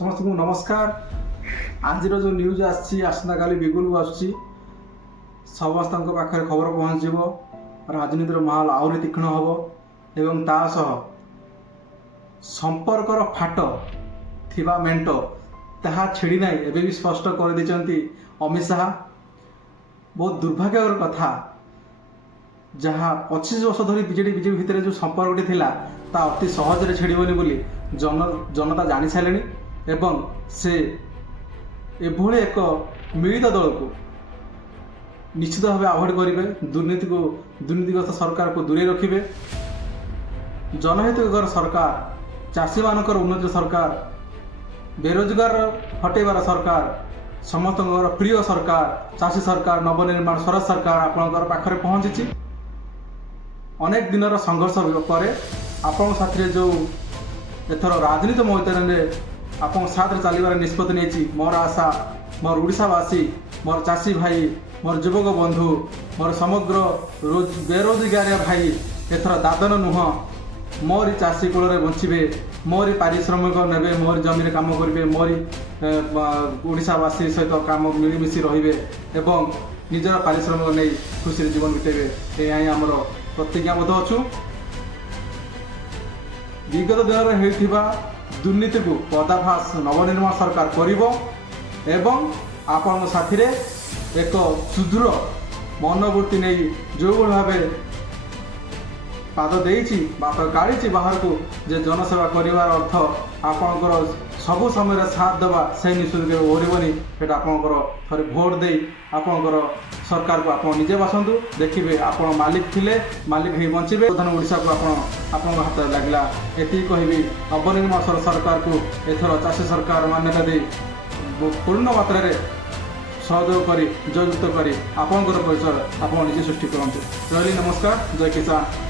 समस्त को नमस्कार। आज जो न्यूज आसता काली बिगुल आसूँ समस्त पाखे खबर पहुँच राजनीतिर माहौल आहरी तीक्ष्ण हम एवं तासह संपर्कर फाट थिबा मेंट ताहा छिड़ी ना एबे भी स्पष्ट कर देचंती अमित शाह। बहुत दुर्भाग्यकर कथा जहाँ 25 वर्ष धरी बीजेडी भितर जो संपर्क थिला ता अति सहज छिड़बनी बोली जनता जानी सारे एवं से एभली एक मिलित दल को निश्चित भाव आभोड करेंगे। दुर्नीतिग्रस्त सरकार को दूरे रखिए। जनहितकर सरकार, चाषी मानकर उन्नति सरकार, बेरोजगार हटेबार सरकार, समस्त प्रिय सरकार, चाषी सरकार, नवनिर्माण स्वराज सरकार आपणकर पाखरे पहुँची। अनेक दिन संघर्ष पर आपण साथी जो एथर राजनीति मैदान में आपण साथ चलबार निष्पत्ति नहीं। मोर आशा मोर ओडावासी, मोर चाषी भाई, मोर युवक बंधु, मोर समग्र बेरोजगार भाई एथर दादन नुह मोरी चाषी कूल बंचे, मोरी पारिश्रमिक ने, मोरी जमीन कम करेंगे, मोरी ओडावासी सहित कम मिलमिशी रे एवं निजर पारिश्रमिक नहीं खुशी जीवन बितेबे। यह आमर प्रतिज्ञाबद्ध अच्छु। विगत दिन में दुर्नीति को पर्दाफाश नवनिर्माण सरकार करिबो एवं आपण साथी रे एक सुदृढ़ मनोवृत्ति नहीं जो भाव पाद देइछि बात गाड़ी बाहर को जे जनसेवा करिवार अर्थ आपणकर सबु समय साथ देवा से निश्चित ओहरबनी से आपणकर थोड़े भोट दे आपणकर सरकार को आप निजे बासतु देखिए आप मालिक थिले मालिक ही बचे प्रधान ओडिशा को आपण हाथ लगला। एति कहबी नवनिर्माण सरकार को एथर चाषी सरकार मान्यता दे पूर्ण मात्रा रे सहयोग करी जययुक्त करी आपणकर परिचय आप निजे सृष्टि करंतु। रही नमस्कार। जय किसान।